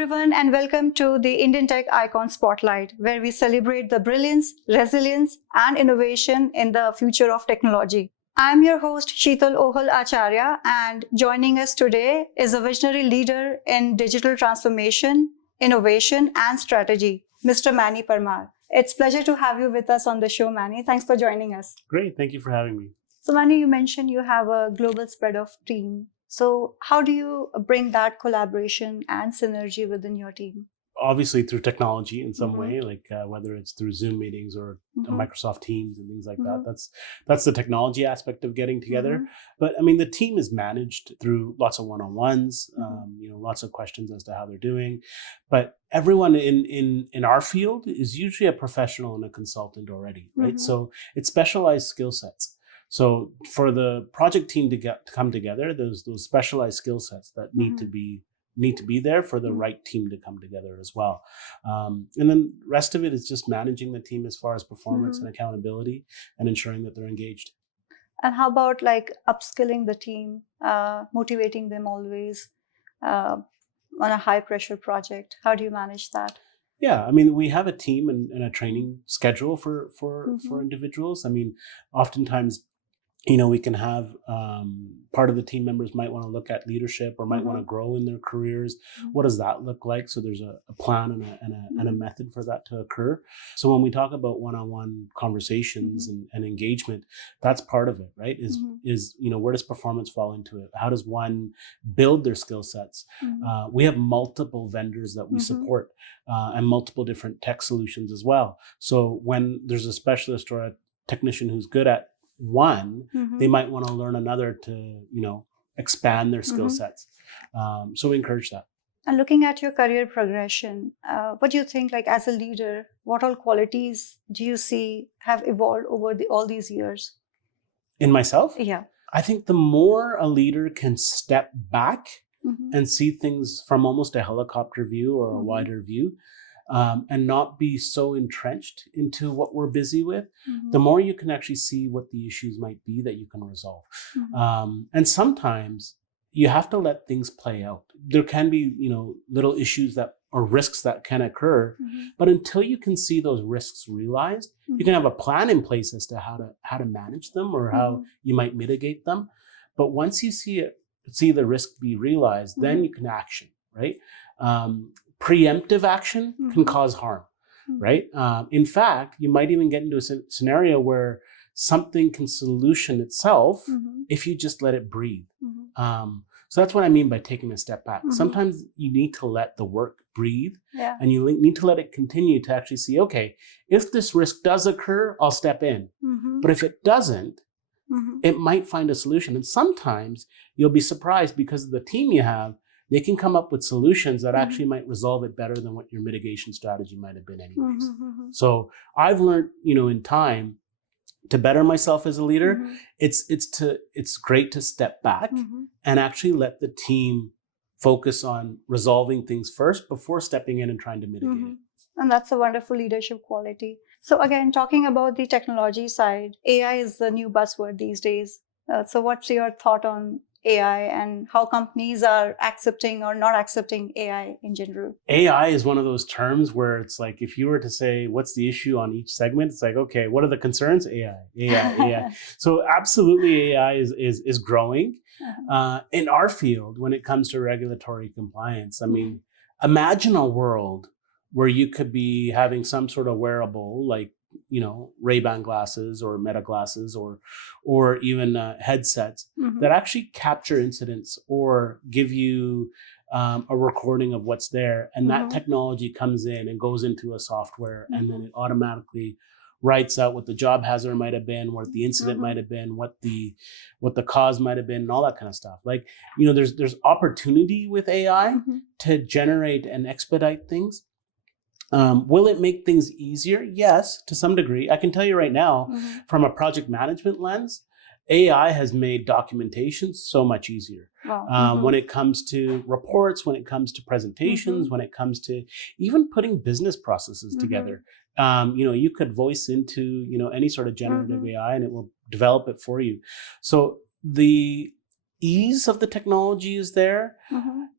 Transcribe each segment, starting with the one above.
everyone, and welcome to the Indian Tech Icon Spotlight, where we celebrate the brilliance, resilience, and innovation in the future of technology. I'm your host, Sheetal Ohal Acharya, and joining us today is a visionary leader in digital transformation, innovation, and strategy, Mr. Manny Parmar. It's a pleasure to have you with us on the show, Manny. Thanks for joining us. Great. Thank you for having me. So, Manny, you mentioned you have a global spread of team. So how do you bring that collaboration and synergy within your team? Obviously through technology in some way, like whether it's through Zoom meetings or Microsoft Teams and things like that. That's the technology aspect of getting together. But I mean, the team is managed through lots of one-on-ones, lots of questions as to how they're doing. But everyone in our field is usually a professional and a consultant already, right? So it's specialized skill sets. So for the project team to come together, there's those specialized skill sets that need to be there for the right team to come together as well. And then the rest of it is just managing the team as far as performance and accountability and ensuring that they're engaged. And how about like upskilling the team, motivating them always on a high pressure project? How do you manage that? Yeah, I mean, we have a team and a training schedule for individuals. I mean, oftentimes, we can have part of the team members might want to look at leadership or might want to grow in their careers. What does that look like? So there's a plan and a method for that to occur. So when we talk about one-on-one conversations and engagement, that's part of it, right? Is where does performance fall into it? How does one build their skill sets? We have multiple vendors that we support and multiple different tech solutions as well. So when there's a specialist or a technician who's good at one, they might want to learn another to, expand their skill sets. So we encourage that. And looking at your career progression, what do you think, like as a leader, what all qualities do you see have evolved over all these years? In myself? Yeah. I think the more a leader can step back and see things from almost a helicopter view or a wider view, and not be so entrenched into what we're busy with, the more you can actually see what the issues might be that you can resolve. And sometimes you have to let things play out. There can be, little issues or risks that can occur, but until you can see those risks realized, you can have a plan in place as to how to manage them or how you might mitigate them. But once you see the risk be realized, then you can action, right? Preemptive action can cause harm, right? In fact, you might even get into a scenario where something can solution itself if you just let it breathe. So that's what I mean by taking a step back. Sometimes you need to let the work breathe and you need to let it continue to actually see, okay, if this risk does occur, I'll step in. But if it doesn't, it might find a solution. And sometimes you'll be surprised because of the team you have, they can come up with solutions that actually might resolve it better than what your mitigation strategy might have been anyways. So I've learned, in time to better myself as a leader. It's great to step back and actually let the team focus on resolving things first before stepping in and trying to mitigate it. And that's a wonderful leadership quality. So again, talking about the technology side, AI is the new buzzword these days. So what's your thought on AI and how companies are accepting or not accepting AI in general? AI is one of those terms where it's like, if you were to say, what's the issue on each segment? It's like, okay, what are the concerns? AI. So absolutely AI is growing. In our field, when it comes to regulatory compliance, I mean, imagine a world where you could be having some sort of wearable, like, Ray-Ban glasses or Meta glasses or even headsets that actually capture incidents or give you a recording of what's there. And that technology comes in and goes into a software and then it automatically writes out what the job hazard might have been, what the incident might have been, what the cause might have been, and all that kind of stuff. Like, there's opportunity with AI to generate and expedite things. Will it make things easier? Yes, to some degree. I can tell you right now, from a project management lens, AI has made documentation so much easier. Wow. When it comes to reports, when it comes to presentations, when it comes to even putting business processes together. You could voice into, any sort of generative AI and it will develop it for you. So the ease of the technology is there.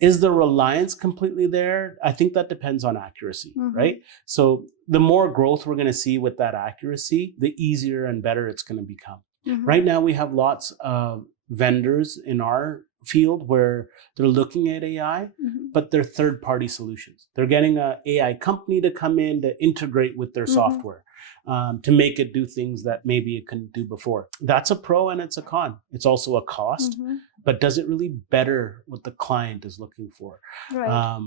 Is the reliance completely there? I think that depends on accuracy, right? So the more growth we're going to see with that accuracy, the easier and better it's going to become. Right now, we have lots of vendors in our field where they're looking at AI, but they're third-party solutions. They're getting an AI company to come in to integrate with their software to make it do things that maybe it couldn't do before. That's a pro and it's a con. It's also a cost, but does it really better what the client is looking for? Right.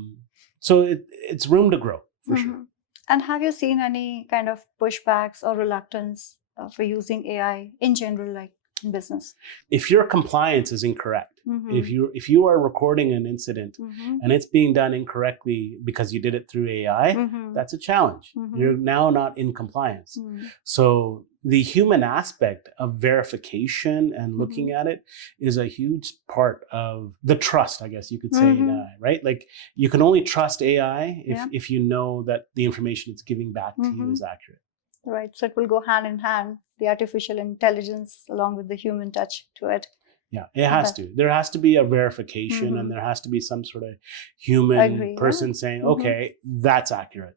So it's room to grow for sure. And have you seen any kind of pushbacks or reluctance for using AI in general, like in business? If your compliance is incorrect, if you are recording an incident and it's being done incorrectly because you did it through AI, that's a challenge. You're now not in compliance. So the human aspect of verification and looking at it is a huge part of the trust, I guess you could say, in AI, right? Like you can only trust AI if you know that the information it's giving back to you is accurate. Right. So it will go hand in hand, the artificial intelligence along with the human touch to it. Yeah, it has to. There has to be a verification and there has to be some sort of human person saying, okay, that's accurate.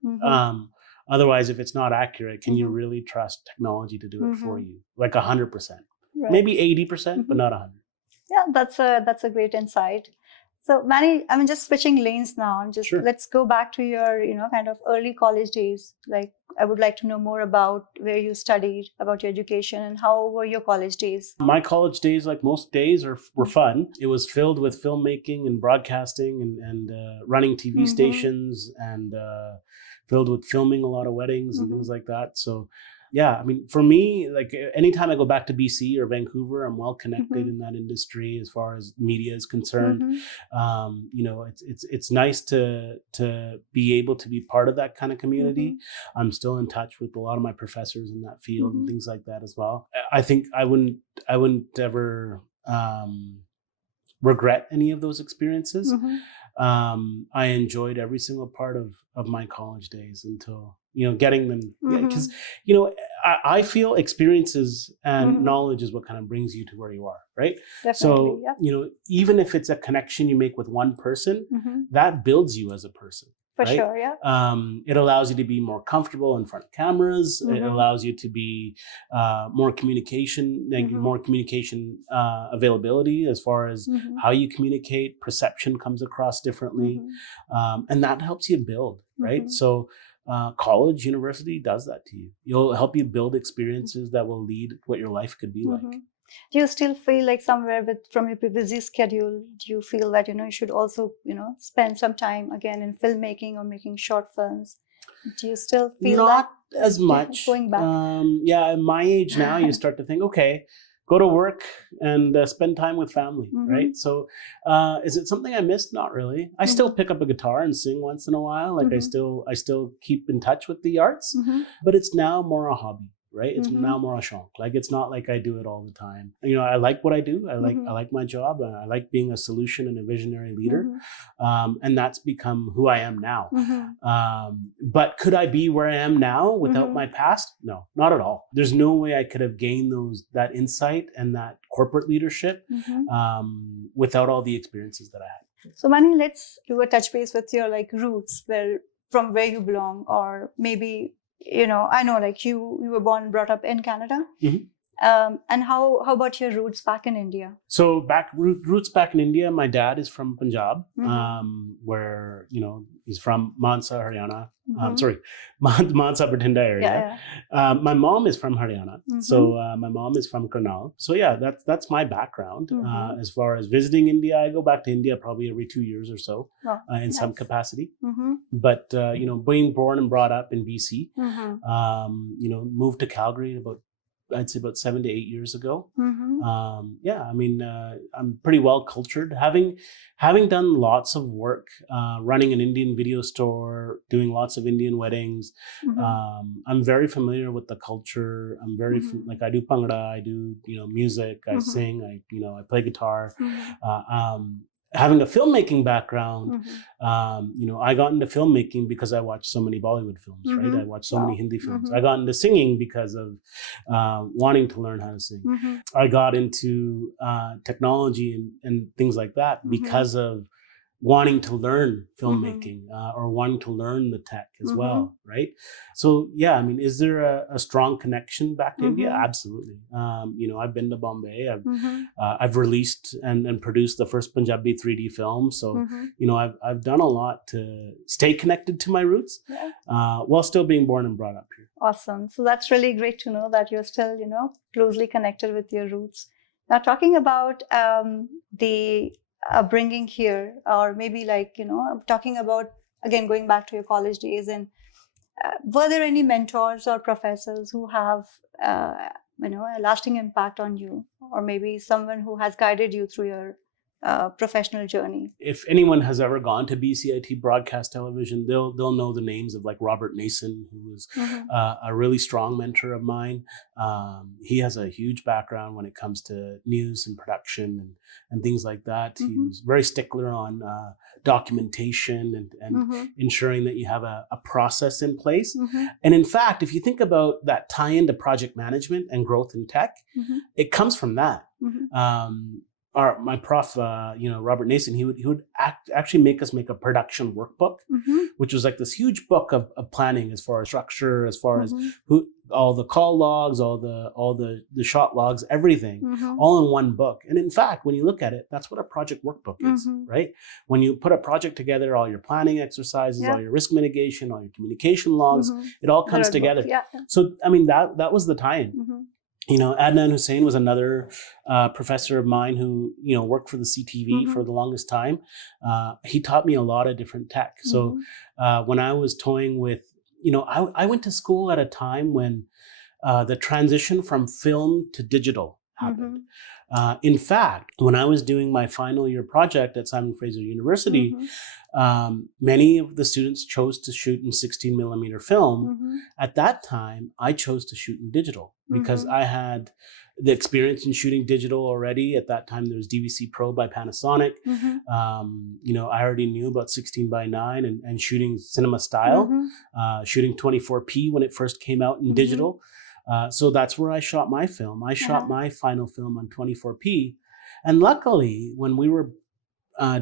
Otherwise, if it's not accurate, can you really trust technology to do it for you? Like 100%. Right. Maybe 80%, but not 100. Yeah, that's a great insight. So Manny, I mean, just switching lanes now, let's go back to your, kind of early college days. Like, I would like to know more about where you studied, about your education, and how were your college days? My college days, like most days, were fun. It was filled with filmmaking and broadcasting and running TV stations and filled with filming a lot of weddings and things like that. So yeah, I mean, for me, like anytime I go back to BC or Vancouver, I'm well connected in that industry as far as media is concerned. It's nice to be able to be part of that kind of community. I'm still in touch with a lot of my professors in that field and things like that as well. I think I wouldn't ever regret any of those experiences. I enjoyed every single part of my college days until getting them, because I feel experiences and knowledge is what kind of brings you to where you are, right? Definitely, so even if it's a connection you make with one person, that builds you as a person. For right? sure, yeah. It allows you to be more comfortable in front of cameras. It allows you to be more communication availability as far as how you communicate. Perception comes across differently, and that helps you build, right? So college, university does that to you. It'll help you build experiences that will lead what your life could be like. Do you still feel like somewhere from your busy schedule, do you feel that, you should also, spend some time again in filmmaking or making short films? Do you still feel Not as much. Going back? At my age now, you start to think, okay, go to work and spend time with family, right? So is it something I missed? Not really. I still pick up a guitar and sing once in a while. Like I still keep in touch with the arts, but it's now more a hobby. Right? It's now more a shonk. Like it's not like I do it all the time. I like what I do. I like my job. I like being a solution and a visionary leader. And that's become who I am now. But could I be where I am now without my past? No, not at all. There's no way I could have gained that insight and that corporate leadership without all the experiences that I had. So Manny, let's do a touch base with your roots, from where you belong, or maybe I know you were born and brought up in Canada. And how about your roots back in India? So roots back in India, my dad is from Punjab, where, he's from Mansa, Haryana. Mansa, Bathinda area. My mom is from Haryana. So my mom is from Karnal. So yeah, that's my background. As far as visiting India, I go back to India probably every 2 years or so in some capacity. But, being born and brought up in BC, moved to Calgary I'd say about 7 to 8 years ago. I'm pretty well cultured. Having done lots of work, running an Indian video store, doing lots of Indian weddings, I'm very familiar with the culture. I'm very I do Bhangra, I do music, I sing, I play guitar. having a filmmaking background, I got into filmmaking because I watched so many Bollywood films, right? I watched so many Hindi films. I got into singing because of wanting to learn how to sing. I got into technology and things like that because of wanting to learn filmmaking or wanting to learn the tech as well, right? So yeah, I mean, is there a strong connection back to India? Absolutely. I've been to Bombay. I've released and produced the first Punjabi 3D film. So I've done a lot to stay connected to my roots while still being born and brought up here. Awesome. So that's really great to know that you're still, closely connected with your roots. Now, talking about the upbringing here, or maybe talking about, again, going back to your college days, and were there any mentors or professors who have, a lasting impact on you, or maybe someone who has guided you through your professional journey? If anyone has ever gone to BCIT broadcast television, they'll know the names of like Robert Nason, who was a really strong mentor of mine. He has a huge background when it comes to news and production and things like that. He was very stickler on documentation and ensuring that you have a process in place. And in fact, if you think about that tie into project management and growth in tech, it comes from that. My prof, Robert Nason, he would actually make us make a production workbook, which was like this huge book of planning as far as structure, as far as all the call logs, all the shot logs, everything, all in one book. And in fact, when you look at it, that's what a project workbook is, right? When you put a project together, all your planning exercises, all your risk mitigation, all your communication logs, it all comes together. So, I mean, that was the tie-in. Adnan Hussain was another professor of mine who, worked for the CTV for the longest time. He taught me a lot of different tech. So when I was toying with, I went to school at a time when the transition from film to digital happened. In fact, when I was doing my final year project at Simon Fraser University, many of the students chose to shoot in 16 millimeter film. At that time, I chose to shoot in digital because I had the experience in shooting digital already. At that time, there was DVC Pro by Panasonic. I already knew about 16 by 9 and shooting cinema style, shooting 24p when it first came out in digital. So that's where I shot my film. I shot my final film on 24p. And luckily, when we were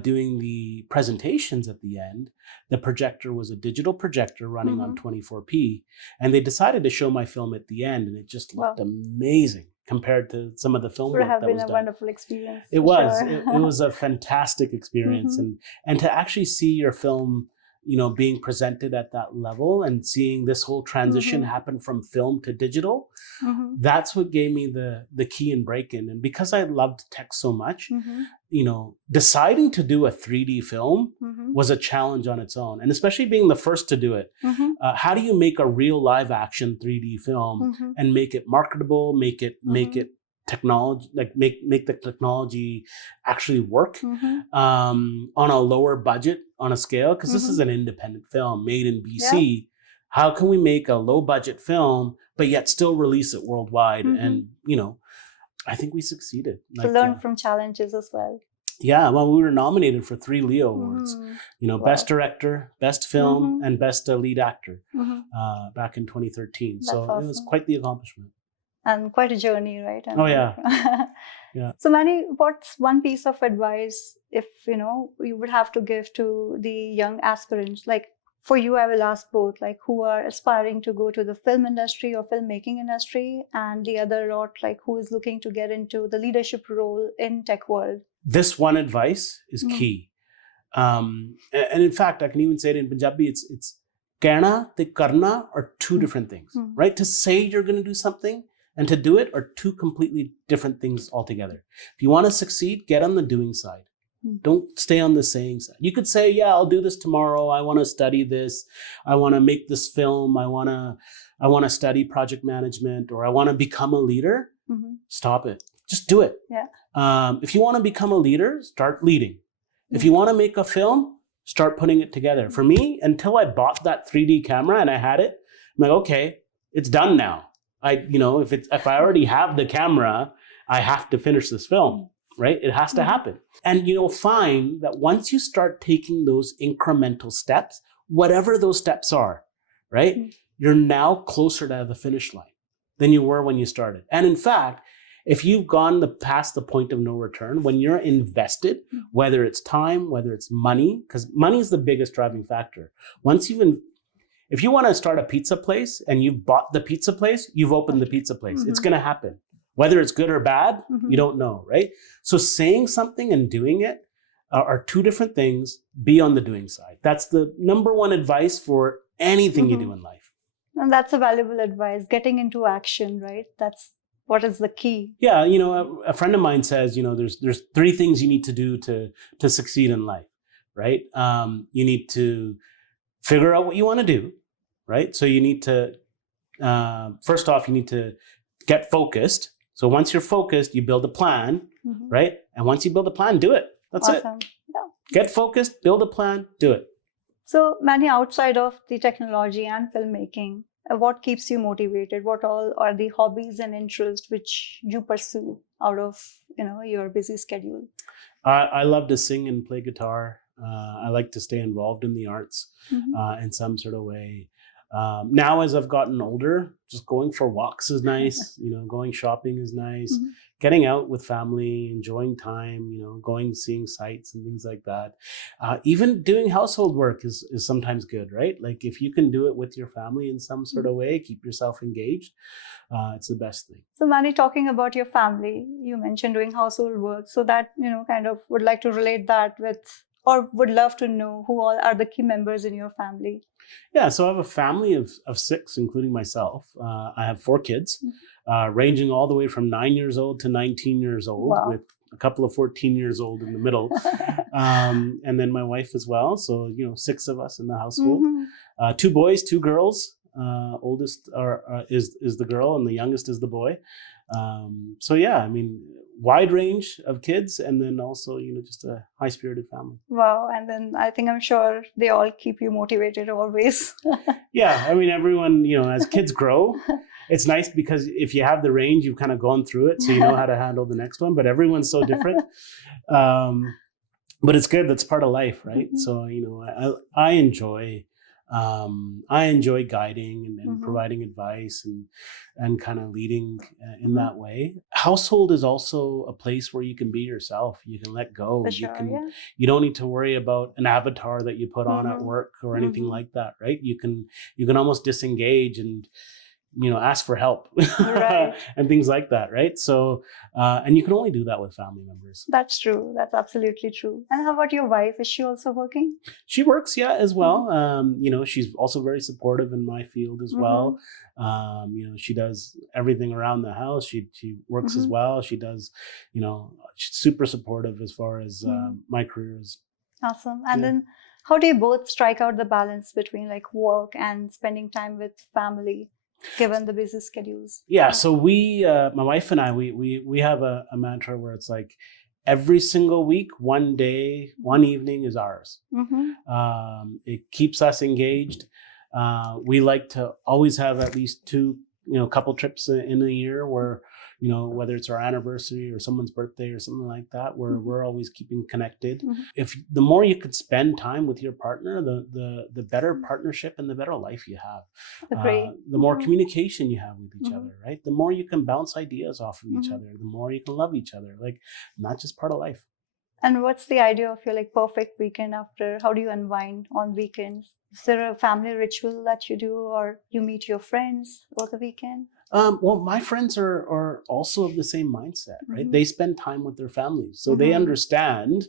doing the presentations at the end, the projector was a digital projector running on 24p. And they decided to show my film at the end, and it just looked amazing compared to some of the film work that was done. It would have been a wonderful experience. It was. It was a fantastic experience. And to actually see your film being presented at that level and seeing this whole transition happen from film to digital, that's what gave me the key and break-in. And because I loved tech so much, deciding to do a 3D film was a challenge on its own. And especially being the first to do it, how do you make a real live action 3D film and make it marketable, make it technology, like make the technology actually work on a lower budget, on a scale, because this is an independent film made in BC. How can we make a low budget film but yet still release it worldwide? And I think we succeeded. To learn from challenges as well. Yeah, well, we were nominated for 3 Leo Awards. Best director, best film, and best lead actor back in 2013. That's awesome. It was quite the accomplishment. And quite a journey, right? And yeah. So Manny, what's one piece of advice if you would have to give to the young aspirants? Like for you, I will ask both, like who are aspiring to go to the film industry or filmmaking industry, and the other lot, like who is looking to get into the leadership role in tech world. This one advice is key. And in fact, I can even say it in Punjabi, it's कहना te karna are two different things, right? To say you're going to do something and to do it are two completely different things altogether. If you want to succeed, get on the doing side. Don't stay on the saying side. You could say, yeah, I'll do this tomorrow. I want to study this. I want to make this film. I want to study project management, or I want to become a leader. Stop it. Just do it. If you want to become a leader, start leading. If you want to make a film, start putting it together. For me, until I bought that 3D camera and I had it, I'm like, okay, it's done now. If I already have the camera, I have to finish this film. right? It has to happen. And you'll find that once you start taking those incremental steps, whatever those steps are, right? You're now closer to the finish line than you were when you started. And in fact, if you've gone past the point of no return, when you're invested, whether it's time, whether it's money, because money is the biggest driving factor. If you want to start a pizza place and you've bought the pizza place, you've opened the pizza place. It's going to happen. Whether it's good or bad, you don't know, right? So saying something and doing it are two different things. Be on the doing side. That's the number one advice for anything you do in life. And that's a valuable advice, getting into action, right? That's what is the key. Yeah, a friend of mine says, there's three things you need to do to succeed in life, right? You need to figure out what you want to do, right? So you need to, first off, you need to get focused. So once you're focused, you build a plan, right? And once you build a plan, do it. That's it. Yeah. Get focused, build a plan, do it. So, Manny, outside of the technology and filmmaking, what keeps you motivated? What all are the hobbies and interests which you pursue out of your busy schedule? I love to sing and play guitar. I like to stay involved in the arts in some sort of way. Now, as I've gotten older, just going for walks is nice. Going shopping is nice. Getting out with family, enjoying time. Seeing sights and things like that. Even doing household work is sometimes good, right? Like if you can do it with your family in some sort of way, keep yourself engaged. It's the best thing. So, Manny, talking about your family, you mentioned doing household work. So that kind of would like to relate that with, or would love to know who all are the key members in your family. Yeah, so I have a family of 6, including myself. I have 4 kids, ranging all the way from 9 years old to 19 years old, with a couple of 14 years old in the middle. And then my wife as well. So, 6 of us in the household. 2 boys, 2 girls. Oldest is the girl and the youngest is the boy. So yeah, wide range of kids, and then also, just a high-spirited family. Wow. And then I'm sure they all keep you motivated always. Yeah. Everyone, as kids grow, it's nice because if you have the range, you've kind of gone through it, so you know how to handle the next one, but everyone's so different. But it's good. That's part of life, right? So, I enjoy guiding and providing advice and kind of leading in that way. Household is also a place where you can be yourself. You can let go. For sure, you don't need to worry about an avatar that you put on at work or anything like that, right? You can almost disengage and ask for help, right. and things like that, right? So, and you can only do that with family members. That's true. That's absolutely true. And how about your wife? Is she also working? She works, as well. She's also very supportive in my field as well. She does everything around the house. She works as well. She does, she's super supportive as far as my career is. Awesome. And then how do you both strike out the balance between like work and spending time with family, given the busy schedules? Yeah, so we, my wife and I, we have a mantra where it's like every single week, one day, one evening is ours. It keeps us engaged. We like to always have at least 2, couple trips in a year where, whether it's our anniversary or someone's birthday or something like that, where we're always keeping connected. If the more you could spend time with your partner, the better partnership and the better life you have. The more communication you have with each other, right? The more you can bounce ideas off of each other, the more you can love each other. Like, not just part of life. And what's the idea of your perfect weekend after? How do you unwind on weekends? Is there a family ritual that you do, or you meet your friends over the weekend? Well, my friends are also of the same mindset, right? They spend time with their families. So they understand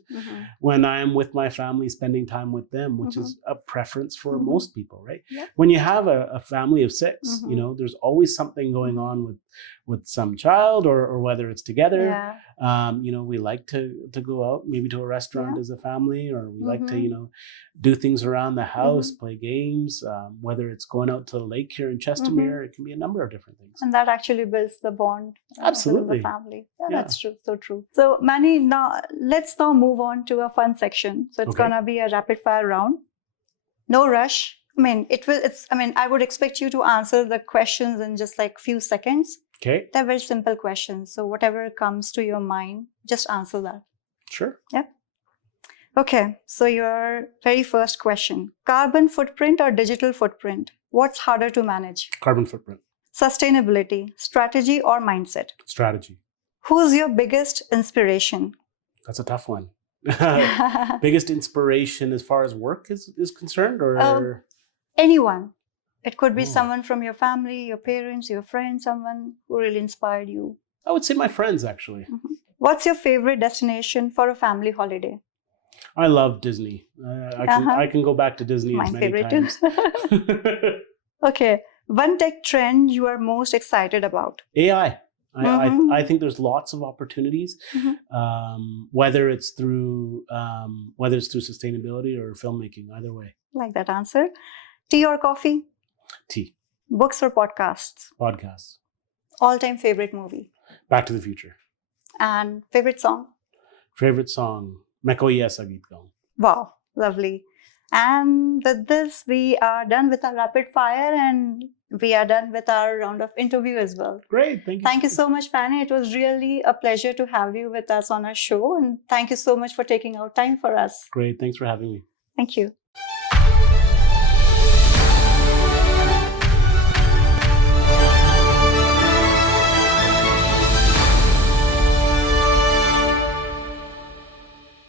when I'm with my family, spending time with them, which is a preference for most people, right? When you have a family of 6, there's always something going on with some child or whether it's together. We like to go out maybe to a restaurant as a family, or we like to, do things around the house, play games, whether it's going out to the lake here in Chestermere. It can be a number of different things. And that actually builds the bond Absolutely. within the family. That's true. So true. So Manny, let's move on to a fun section. So it's gonna be a rapid fire round. No rush. I would expect you to answer the questions in just like few seconds. Okay. They're very simple questions. So whatever comes to your mind, just answer that. Sure. Okay. So your very first question, carbon footprint or digital footprint? What's harder to manage? Carbon footprint. Sustainability, strategy or mindset? Strategy. Who's your biggest inspiration? That's a tough one. Biggest inspiration as far as work is concerned, or Anyone. It could be Oh. someone from your family, your parents, your friends, someone who really inspired you. I would say my friends, actually. What's your favorite destination for a family holiday? I love Disney. I can go back to Disney My as many favorite times. too. Okay. One tech trend you are most excited about? AI. Mhm. I think there's lots of opportunities, whether it's through sustainability or filmmaking. Either way. Like that answer. Tea or coffee? Tea. Books or podcasts? Podcasts. All-time favorite movie? Back to the Future. And favorite song? Favorite song? मैं कोई ऐसा गीत गाऊं. Wow, lovely. And with this, we are done with our rapid fire and we are done with our round of interview as well. Great, thank you. Thank you so much, Manny. It was really a pleasure to have you with us on our show. And thank you so much for taking out time for us. Great, thanks for having me. Thank you.